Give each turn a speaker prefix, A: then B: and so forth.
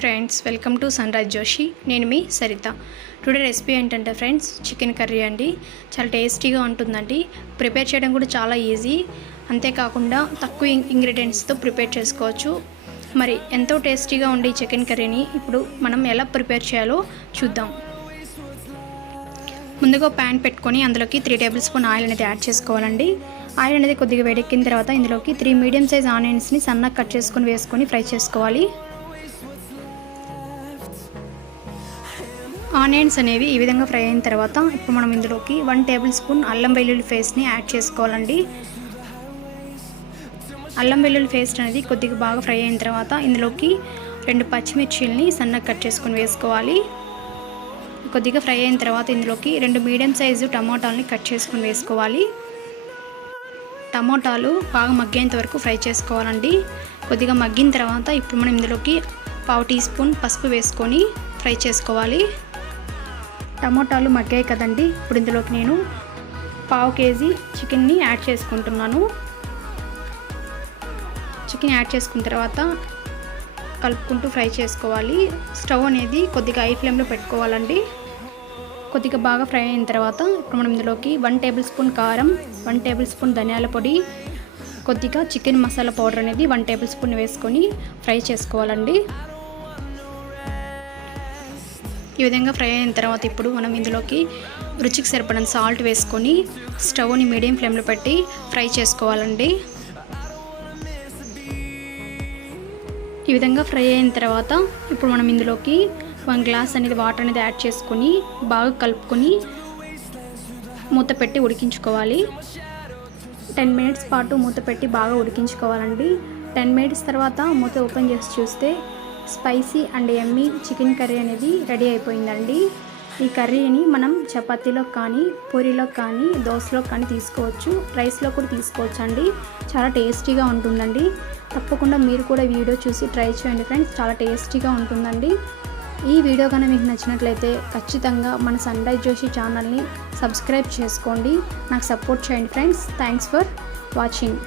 A: Friends welcome to sun rise Joshi. నేను మీ Saritha. Today recipe ఏంటంటే ఫ్రెండ్స్ చికెన్ కర్రీ అండి. చాలా టేస్టీగా ఉంటుందండి. ప్రిపేర్ చేయడం కూడా చాలా ఈజీ. అంతేకాకుండా తక్కువ ఇంగ్రీడియంట్స్తో ప్రిపేర్ చేసుకోవచ్చు. మరి ఎంతో టేస్టీగా ఉండే ఈ చికెన్ కర్రీని ఇప్పుడు మనం ఎలా ప్రిపేర్ చేయాలో చూద్దాం. ముందుగా ప్యాన్ పెట్టుకొని అందులోకి త్రీ టేబుల్ స్పూన్ ఆయిల్ అనేది యాడ్ చేసుకోవాలండి. ఆయిల్ అనేది కొద్దిగా వేడెక్కిన తర్వాత ఇందులోకి త్రీ మీడియం సైజ్ ఆనియన్స్ని సన్నగా కట్ చేసుకొని వేసుకొని ఫ్రై చేసుకోవాలి. ఆనియన్స్ అనేవి ఈ విధంగా ఫ్రై అయిన తర్వాత ఇప్పుడు మనం ఇందులోకి వన్ టేబుల్ స్పూన్ అల్లం వెల్లుల్లి పేస్ట్ని యాడ్ చేసుకోవాలండి. అల్లం వెల్లుల్లి పేస్ట్ అనేది కొద్దిగా బాగా ఫ్రై అయిన తర్వాత ఇందులోకి రెండు పచ్చిమిర్చిల్ని సన్నగా కట్ చేసుకొని వేసుకోవాలి. కొద్దిగా ఫ్రై అయిన తర్వాత ఇందులోకి రెండు మీడియం సైజు టమాటాలని కట్ చేసుకొని వేసుకోవాలి. టమాటాలు బాగా మగ్గేంత వరకు ఫ్రై చేసుకోవాలండి. కొద్దిగా మగ్గిన తర్వాత ఇప్పుడు మనం ఇందులోకి పావు టీ స్పూన్ పసుపు వేసుకొని ఫ్రై చేసుకోవాలి. టమోటాలు మగ్గాయి కదండి. ఇప్పుడు ఇందులోకి నేను పావు కేజీ చికెన్ని యాడ్ చేసుకుంటున్నాను. చికెన్ యాడ్ చేసుకున్న తర్వాత కలుపుకుంటూ ఫ్రై చేసుకోవాలి. స్టవ్ అనేది కొద్దిగా ఐ ఫ్లేమ్లో పెట్టుకోవాలండి. కొద్దిగా బాగా ఫ్రై అయిన తర్వాత ఇప్పుడు మనం ఇందులోకి వన్ టేబుల్ స్పూన్ కారం వన్ టేబుల్ స్పూన్ ధనియాల పొడి కొద్దిగా చికెన్ మసాలా పౌడర్ అనేది వన్ టేబుల్ స్పూన్ వేసుకొని ఫ్రై చేసుకోవాలండి. ఈ విధంగా ఫ్రై అయిన తర్వాత ఇప్పుడు మనం ఇందులోకి రుచికి సరిపడిన సాల్ట్ వేసుకొని స్టవ్ని మీడియం ఫ్లేమ్లో పెట్టి ఫ్రై చేసుకోవాలండి. ఈ విధంగా ఫ్రై అయిన తర్వాత ఇప్పుడు మనం ఇందులోకి వన్ గ్లాస్ అనేది వాటర్ అనేది యాడ్ చేసుకొని బాగా కలుపుకొని మూత పెట్టి ఉడికించుకోవాలి. టెన్ మినిట్స్ పాటు మూత పెట్టి బాగా ఉడికించుకోవాలండి. టెన్ మినిట్స్ తర్వాత మూత ఓపెన్ చేసి చూస్తే spicy and yummy chicken curry అనేది రెడీ అయిపోయిందండి. ఈ కర్రీని మనం చపాతీలో కానీ పూరీలో కానీ దోశలో కానీ తీసుకోవచ్చు. రైస్లో కూడా తీసుకోవచ్చు అండి చాలా టేస్టీగా ఉంటుందండి. తప్పకుండా మీరు కూడా వీడియో చూసి ట్రై చేయండి ఫ్రెండ్స్. చాలా టేస్టీగా ఉంటుందండి. ఈ వీడియో కనుక మీకు నచ్చినట్లయితే ఖచ్చితంగా మన సన్ రైజ్ జోషి ఛానల్ని సబ్స్క్రైబ్ చేసుకోండి. నాకు సపోర్ట్ చేయండి ఫ్రెండ్స్. Thanks for watching